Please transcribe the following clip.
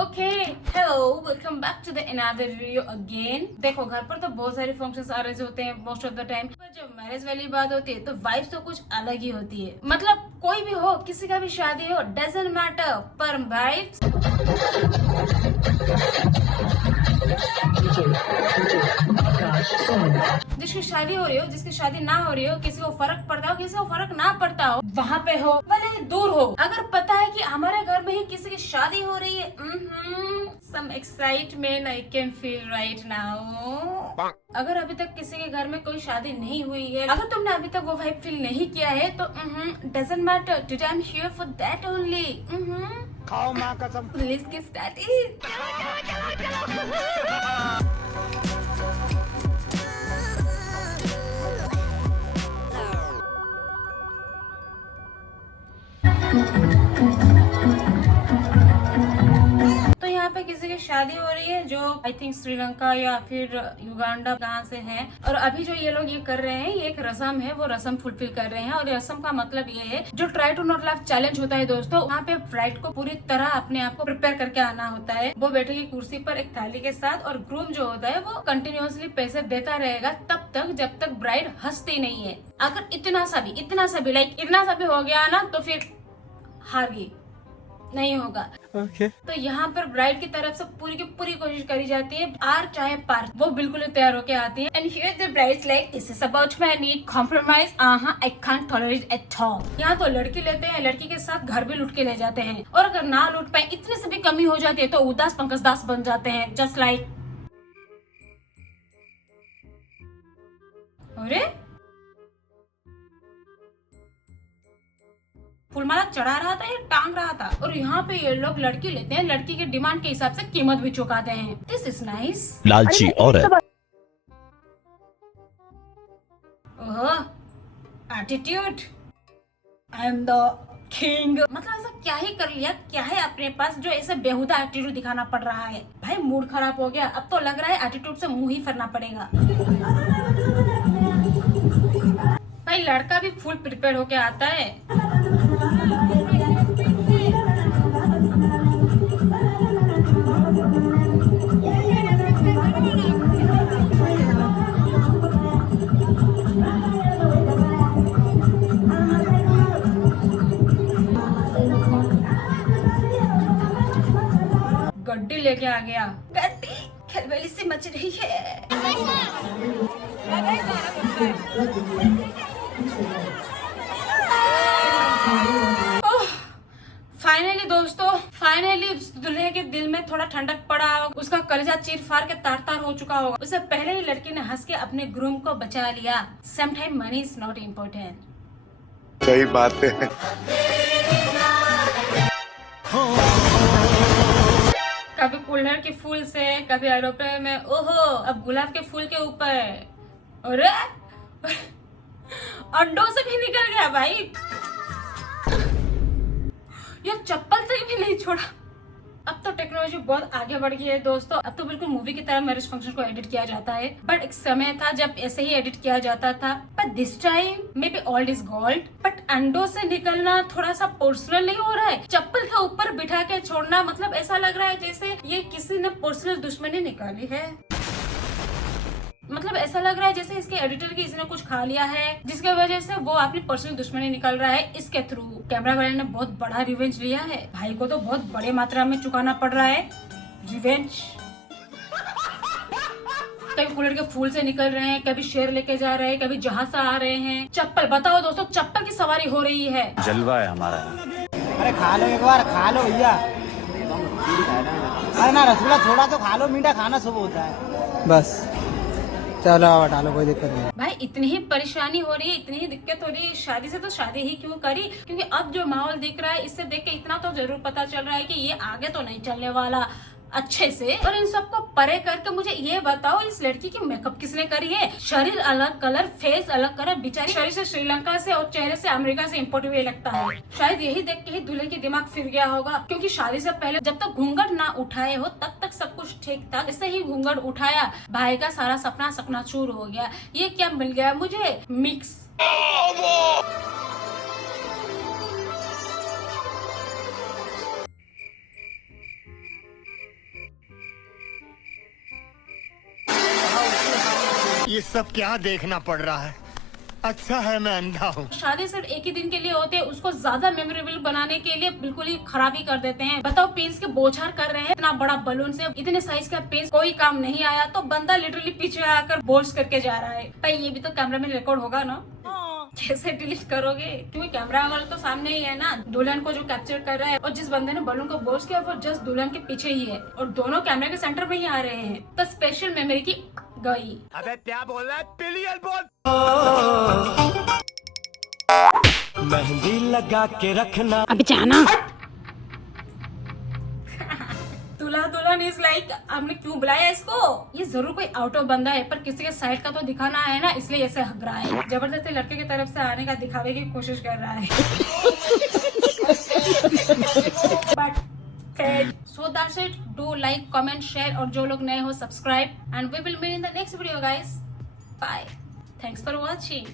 Okay hello welcome back to the another video again. देखो घर पर तो बहुत सारे फंक्शंस अरेंज होते हैं मोस्ट ऑफ द टाइम, पर जब मैरिज वाली बात होती है तो वाइब्स तो कुछ अलग ही होती है। मतलब कोई भी हो, किसी का भी शादी हो, डजंट मैटर, पर वाइब्स जिसकी शादी हो रही हो, जिसकी शादी ना हो रही हो, किसी को फर्क पड़ता हो, किसी को फर्क ना पड़ता हो, वहाँ पे हो भले ही दूर हो, अगर पता है कि हमारे घर में ही किसी की शादी हो रही है, some excitement I can feel right now। अगर अभी तक किसी के घर में कोई शादी नहीं हुई है, अगर तुमने अभी तक वो वाइब फील नहीं किया है तो doesn't matter, today I'm here for that only। खाओ माँ कसम। Let's get started। तो यहाँ पे किसी की शादी हो रही है जो आई थिंक श्रीलंका या फिर युगांडा कहाँ से है, और अभी जो ये लोग ये कर रहे हैं, ये एक रस्म है, वो रस्म फुलफिल कर रहे हैं। और रस्म का मतलब ये है, जो try to not laugh challenge होता है दोस्तों, वहाँ पे ब्राइड को पूरी तरह अपने आप को प्रिपेयर करके आना होता है। वो बैठेगी कुर्सी पर एक थाली के साथ, और ग्रूम जो होता है वो कंटिन्यूअसली पैसे देता रहेगा तब तक जब तक ब्राइड हंसती नहीं है। अगर इतना सा भी लाइक इतना सा भी हो गया ना तो फिर हार गई, नहीं होगा। तो यहाँ पर ब्राइड की तरफ से पूरी की पूरी कोशिश करी जाती है, आर चाहे पार, वो बिल्कुल तैयार होके आती है। And here the brides like this is about my need compromise, I can't tolerate at all. यहाँ तो लड़की लेते हैं, लड़की के साथ घर भी लूट के ले जाते हैं, और अगर ना लूट पाए, इतने से भी कमी हो जाती है तो उदास पंकज दास बन जाते हैं, जस्ट लाइक। अरे फुलमाला चढ़ा रहा था या टांग रहा था, और यहाँ पे ये लोग लड़की लेते हैं, लड़की के डिमांड के हिसाब से कीमत भी चुकाते हैं। This is nice. लालची औरत। Oh attitude, I am the king. मतलब ऐसा क्या ही कर लिया, क्या है अपने पास जो ऐसे बेहुदा एटीट्यूड दिखाना पड़ रहा है। भाई मूड खराब हो गया, अब तो लग रहा है एटीट्यूड से मुंह ही फेरना पड़ेगा। भाई लड़का भी फुल प्रिपेयर होके आता है। गड्डी लेके आ गया, गड्डी खलबली से मच रही है। फाइनली दोस्तों, फाइनली दूल्हे के दिल में थोड़ा ठंडक पड़ा, उसका कलेजा चीर फाड़ के तार तार हो चुका होगा। उससे पहले ही लड़की ने हंस के अपने ग्रूम को बचा लिया। Sometime money is not important. सही बात है। कभी कुल्हड़ के फूल से, कभी एरोप्लेन में, ओहो अब गुलाब के फूल के ऊपर। अरे अंडों से भी निकल गया भाई, ये चप्पल तक भी नहीं छोड़ा। अब तो टेक्नोलॉजी बहुत आगे बढ़ गई है दोस्तों, अब तो बिल्कुल मूवी की तरह मैरिज फंक्शन को एडिट किया जाता है। बट एक समय था जब ऐसे ही एडिट किया जाता था, but this time may be all is gold. But अंडों से निकलना थोड़ा सा पर्सनल नहीं हो रहा है? चप्पल के ऊपर बिठा के छोड़ना, मतलब ऐसा लग रहा है जैसे ये किसी ने पर्सनल दुश्मनी निकाली है। मतलब ऐसा लग रहा है जैसे इसके एडिटर की इसने कुछ खा लिया है, जिसके वजह से वो अपनी पर्सनल दुश्मनी निकल रहा है इसके थ्रू। कैमरा वाले ने बहुत बड़ा रिवेंज लिया है, भाई को तो बहुत बड़े मात्रा में चुकाना पड़ रहा है रिवेंज। कभी कुल्हड़ के फूल से निकल रहे हैं, कभी शेर लेके जा रहे हैं, कभी जहाज से आ रहे हैं। चप्पल, बताओ दोस्तों, चप्पल की सवारी हो रही है। जलवा है हमारा। अरे खा लो एक बार, खा लो भैया। अरे ना रसगुल्ला थोड़ा तो खा लो, मीठा खाना शुभ होता है। बस चलो डालो, कोई दिक्कत नहीं। भाई इतनी ही परेशानी हो रही है, इतनी ही दिक्कत हो रही है, शादी से तो शादी ही क्यों करी? क्योंकि अब जो माहौल दिख रहा है, इससे देख के इतना तो जरूर पता चल रहा है कि ये आगे तो नहीं चलने वाला अच्छे से। और इन सबको परे करके मुझे ये बताओ, इस लड़की की मेकअप किसने करी है? शरीर अलग कलर, फेस अलग कलर, बेचारी शरीर से श्रीलंका से और चेहरे से अमेरिका से इम्पोर्ट हुए लगता है। शायद यही देख के ही दूल्हे की दिमाग फिर गया होगा, क्योंकि शादी से पहले जब तक घूंघट ना उठाए हो तब तक सब कुछ ठीक था। इससे ही घूंघट उठाया, भाई का सारा सपना चूर हो गया। ये क्या मिल गया मुझे? मिक्स। ये सब क्या देखना पड़ रहा है? अच्छा है मैं अंधा हूँ। शादी सिर्फ एक ही दिन के लिए होते हैं, उसको ज्यादा मेमोरेबल बनाने के लिए बिल्कुल ही खराबी कर देते हैं। बताओ, पिंस के बौछार कर रहे हैं इतना बड़ा बलून से, इतने साइज का पिंस कोई काम नहीं आया तो बंदा लिटरली पीछे आकर बोर्स करके जा रहा है। भाई ये भी तो कैमरा में रिकॉर्ड होगा ना, कैसे डिलीट करोगे? क्योंकि कैमरा वाला तो सामने ही है ना, दुल्हन को जो कैप्चर कर रहा है, और जिस बंदे ने बलून को बोर्स किया वो जस्ट दुल्हन के पीछे ही है, और दोनों कैमरे के सेंटर में ही आ रहे हैं। तो स्पेशल मेमोरी की गई। अबे क्या बोल रहा है? पिलियन बोल। मेहंदी लगा के रखना। अभी जाना। दूल्हा दुल्हन इज लाइक, हमने क्यों बुलाया इसको? ये जरूर कोई आउट ऑफ बंदा है, पर किसी के साइड का तो दिखाना है ना, इसलिए ऐसे हग रहा है। जबरदस्ती लड़के की तरफ से आने का दिखावे की कोशिश कर रहा है। But so that's it. Do like, comment, share, और जो लोग नए हो subscribe, and we will meet in the next video guys. Bye. Thanks for watching.